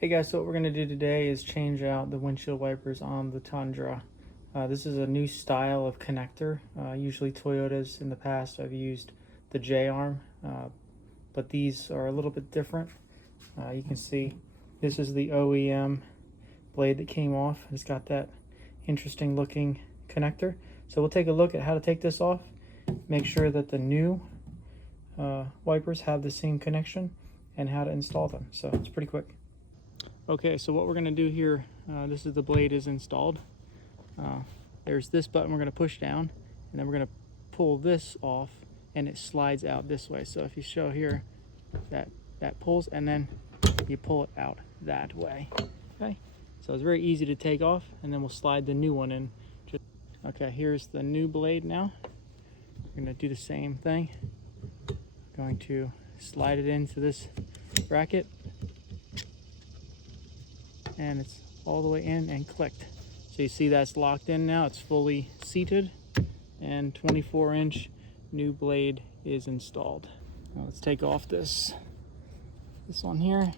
Hey guys, so what we're going to do today is change out the windshield wipers on the Tundra. This is a new style of connector. Usually Toyotas in the past have used the J-arm, but these are a little bit different. You can see this is the OEM blade that came off. It's got that interesting looking connector. So we'll take a look at how to take this off, make sure that the new wipers have the same connection, and how to install them. So it's pretty quick. Okay, so what we're going to do here, this is the blade is installed. There's this button we're going to push down, and then we're going to pull this off, and it slides out this way. So if you show here, that pulls, and then you pull it out that way. Okay, so it's very easy to take off, and then we'll slide the new one in. Okay, here's the new blade now. We're going to do the same thing. Going to slide it into this bracket, and it's all the way in and clicked. So you see that's locked in now. It's fully seated, and 24-inch new blade is installed. Now let's take off this one here,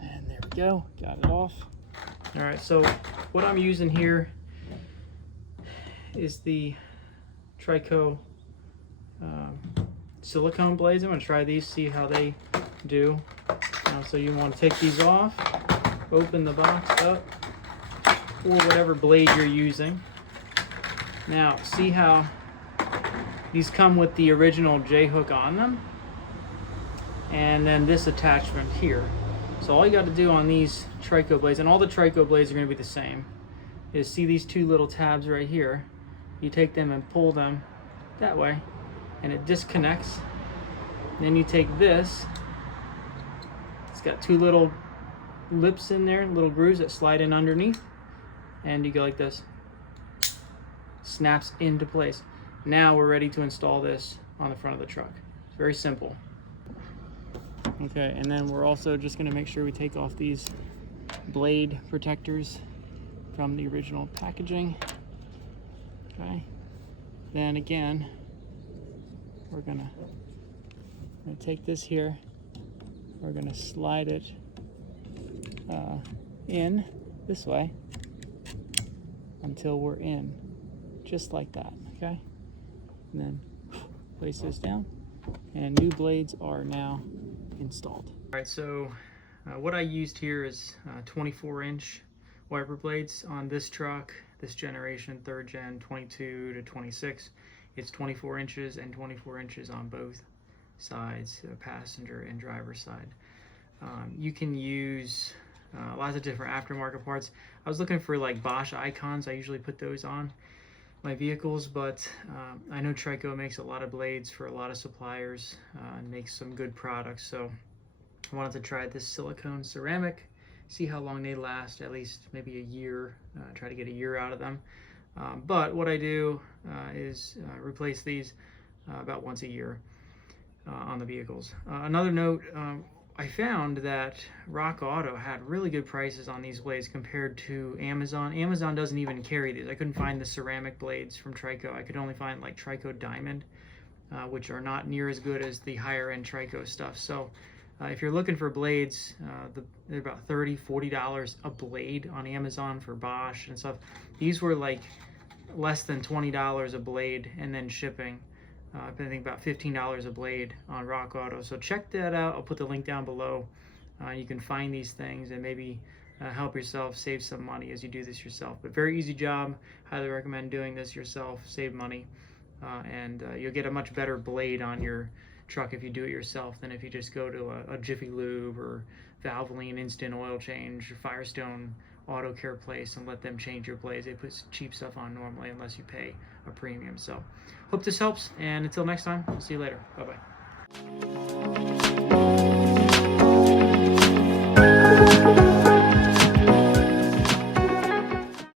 and there we go, got it off. All right, so what I'm using here is the Trico silicone blades. I'm going to try these, see how they do. So you want to take these off, open the box up, or whatever blade you're using. Now, see how these come with the original J-hook on them, and then this attachment here. So all you got to do on these Trico blades, and all the Trico blades are going to be the same, is see these two little tabs right here. You take them and pull them that way, and it disconnects. Then you take this. It's got two little lips in there, little grooves that slide in underneath, and you go like this. Snaps into place. Now we're ready to install this on the front of the truck. It's very simple. Okay, and then we're also just going to make sure we take off these blade protectors from the original packaging. Okay, then again, we're gonna take this here, we're gonna slide it in this way until we're in, just like that, okay? And then place this down, and new blades are now installed. All right, so what I used here is 24-inch wiper blades on this truck, this generation, 3rd gen, 22 to 26. It's 24 inches and 24 inches on both sides, passenger and driver side. You can use lots of different aftermarket parts. I was looking for like Bosch icons. I usually put those on my vehicles, but I know Trico makes a lot of blades for a lot of suppliers and makes some good products. So I wanted to try this silicone ceramic, see how long they last, at least maybe a year, try to get a year out of them. But what I do is replace these about once a year on the vehicles. Another note, I found that Rock Auto had really good prices on these blades compared to Amazon. Amazon doesn't even carry these. I couldn't find the ceramic blades from Trico. I could only find like Trico Diamond, which are not near as good as the higher end Trico stuff. So if you're looking for blades, they're about $30–40 a blade on Amazon for Bosch and stuff. These were like less than $20 a blade, and then shipping. I think about $15 a blade on Rock Auto. So check that out. I'll put the link down below. You can find these things and maybe help yourself save some money as you do this yourself. But very easy job. Highly recommend doing this yourself. Save money, and you'll get a much better blade on your truck if you do it yourself than if you just go to a Jiffy Lube or Valvoline Instant Oil Change or Firestone Auto Care place and let them change your blades. They put cheap stuff on normally unless you pay a premium. So hope this helps, and until next time, I'll see you later. Bye bye.